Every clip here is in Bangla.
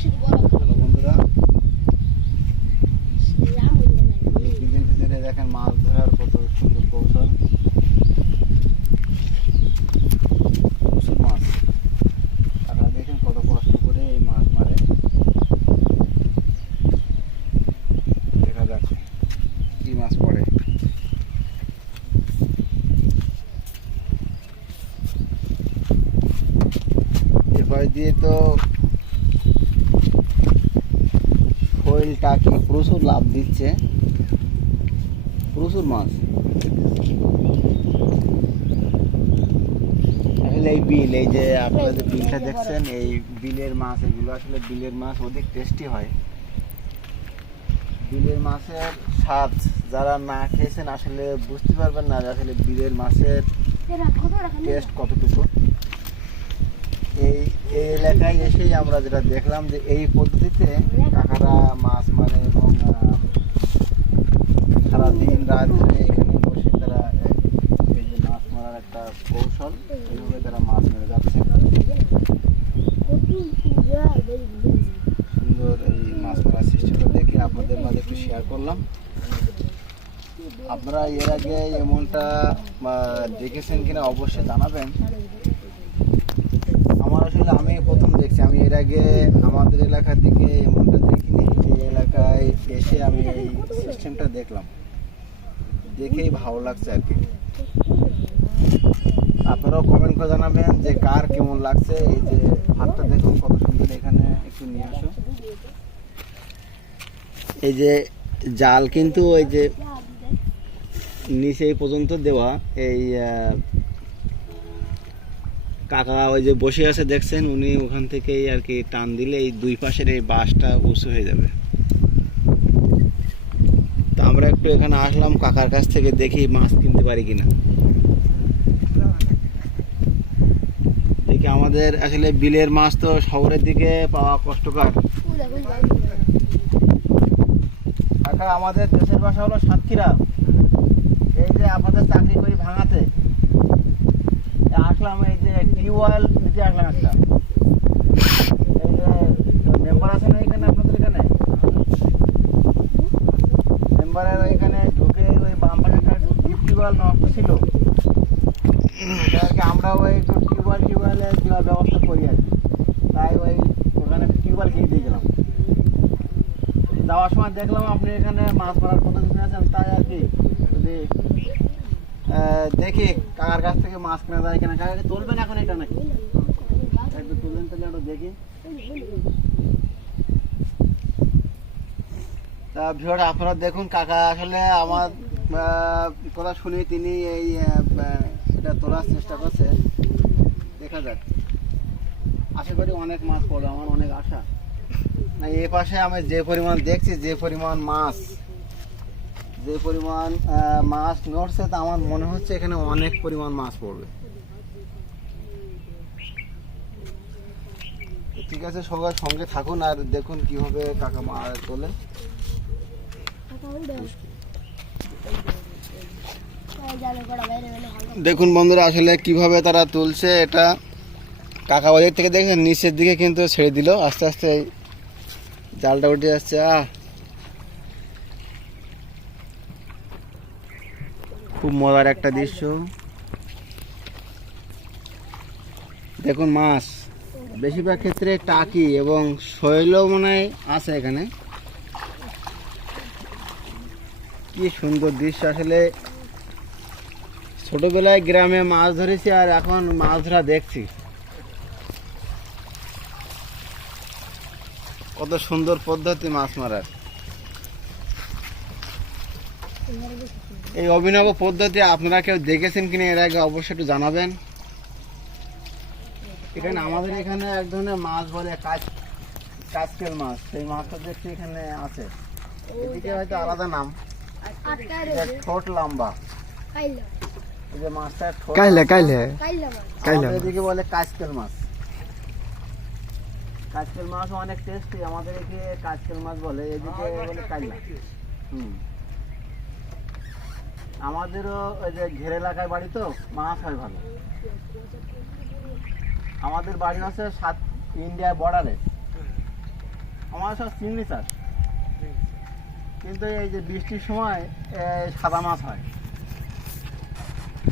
হ্যালো বন্ধুরা। ভিতরে দেখেন মাছ ধরার কত সুন্দর কৌশল। প্রচুর মাছ। আপনারা দেখেন কত কষ্ট করে এই মাছ মারে। দেখা যাক কি মাছ পড়ে। এবার দিয়ে তো শৈল টাকি প্রচুর লাভ দিচ্ছে? প্রচুর মাছ। আসলে এই বিল এই যে আপনারা যে বিলটা দেখছেন এই বিলের মাছ এগুলো আসলে বিলের মাছ অধিক টেস্টি হয়। বিলের মাছের স্বাদ যারা না খেয়েছেন আসলে বুঝতে পারবেন না যে আসলে বিলের মাছের টেস্ট কতটুকু। এই এই এলাকায় এসেই আমরা যেটা দেখলাম যে এই পদ্ধতিতে কাকারা মাছ মারে এবং সারাদিন রাত ধরে এখানে বসে তারা এই- যে মাছ মারার একটা কৌশল এইভাবে তারা মাছ মেরে যাচ্ছে। সুন্দর এই মাছ মারার সিস্টেমটা দেখে আপনাদের মাঝে একটু শেয়ার করলাম। আপনারা এর আগে এমনটা দেখেছেন কিনা অবশ্যই জানাবেন। আসলে আমি প্রথম দেখছি। আমি এর আগে আমাদের এলাকার দিকে এমনটা দেখিনি যে এলাকায় এসে আমি এই সিস্টেমটা দেখলাম। দেখেই ভালো লাগছে আর কি। আপনারাও কমেন্ট করে জানাবেন যে কার কেমন লাগছে। এই যে হাতটা দেখুন কত সুন্দর এখানে একটু নিয়ে আসো। এই যে জাল কিন্তু ওই যে নিচে এই পর্যন্ত দেওয়া, এই কাকা ওই যে বসে আছে দেখছেন, উনি ওখান থেকেই আর কি টান দিলে এই দুই পাশের এই বাঁশটা উঁচু হয়ে যাবে। তো আমরা একটু এখানে আসলাম, কাকার কাছ থেকে দেখি মাছ কিনতে পারি কিনা। দেখি আমাদের আসলে বিলের মাছ তো শহরের দিকে পাওয়া কষ্টকর। আমাদের দেশের ভাষা হলো সাতক্ষীরা। এই যে আপনাদের চাকরি করি ভাঙাতে। টিউবওয়েল দিতে আসলাম একটা। মেম্বার আছে না এখানে আপনাদের এখানে? মেম্বারের ওইখানে ঢুকে ওই বাম পাশে একটা টিউবওয়েল নষ্ট ছিল। আমরা ওই একটু টিউবওয়েল টিউবওয়েলের দেওয়ার ব্যবস্থা করি আর তাই ওই ওখানে টিউবওয়েল কিনে দিয়ে গেলাম। যাওয়ার সময় দেখলাম আপনি এখানে মাছ মারার পদ্ধতি আছেন, তাই আর কি। যদি দেখি কাকার কাছ থেকে মাছ কেনা যায় কিনা। কাকাকে তুলবেন এখন এটা নাকি? একটু তুলবেন তাহলে একটু দেখি। তা ভিড় আপনারা দেখুন কাকা আসলে আমার কথা শুনে তিনি এই এটা তোলার চেষ্টা করছে। দেখা যাক। আশা করি অনেক মাছ পড়বে, আমার অনেক আশা। না, এ পাশে আমি যে পরিমাণ দেখছি, যে পরিমাণ মাছ যে পরিমাণ মাছ নড়ছে, তা আমার মনে হচ্ছে এখানে অনেক পরিমাণ মাছ পড়বে। ঠিক আছে সবার সঙ্গে থাকুন আর দেখুন কীভাবে কাকা মাছ তোলে। দেখুন বন্ধুরা, আসলে কীভাবে তারা তুলছে এটা কাকা বাজার থেকে দেখছেন, নিচের দিকে কিন্তু ছেড়ে দিল। আস্তে আস্তে জালটা উঠে যাচ্ছে আহ। খুব মজার একটা দৃশ্য। দেখুন মাছ। বেশিরভাগ ক্ষেত্রে টাকি এবং শৈল মনে আছে এখানে। কি সুন্দর দৃশ্য আসলে। ছোটবেলায় গ্রামে মাছ ধরেছি আর এখন মাছ ধরা দেখছি। কত সুন্দর পদ্ধতি মাছ মারার। এই অভিনব পদ্ধতি আপনারা কেউ দেখেছেন কিনা এর আগে অবশ্যই একটু জানাবেন। এখানে আমাদের এখানে এক ধরনের মাছ বলে কাজ কাজকেল মাছ। সেই মাছটা দেখছি এখানে আছে। এদিকে হয়তো আলাদা নাম। ঠোঁট লম্বা। এই যে মাছটার ঠোঁট কাইলে কাইলে। কাইলে আমাদের এদিকে বলে কাজকেল মাছ। কাজকেল মাছ অনেক টেস্টি আমাদের এদিকে কাজকেল মাছ বলে এদিকে বলে কাইলা। হুম। আমাদেরও ওই যে ঘের এলাকায় বাড়ি তো মাছ হয় ভালো। আমাদের বাড়ি হচ্ছে সাত ইন্ডিয়া বর্ডারে। আমার সব চিংড়ি চাষ। কিন্তু এই যে বৃষ্টির সময় সাদা মাছ হয়।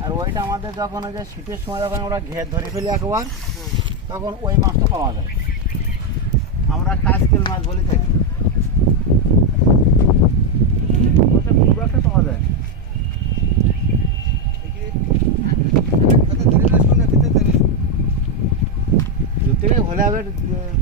আর ওইটা আমাদের যখন ওই যে শীতের সময় যখন আমরা ঘের ধরে ফেলি একবার, তখন ওই মাছটা পাওয়া যায়। আমরা কাজকেল মাছ বলি থাকি পাওয়া যায়। whatever. The,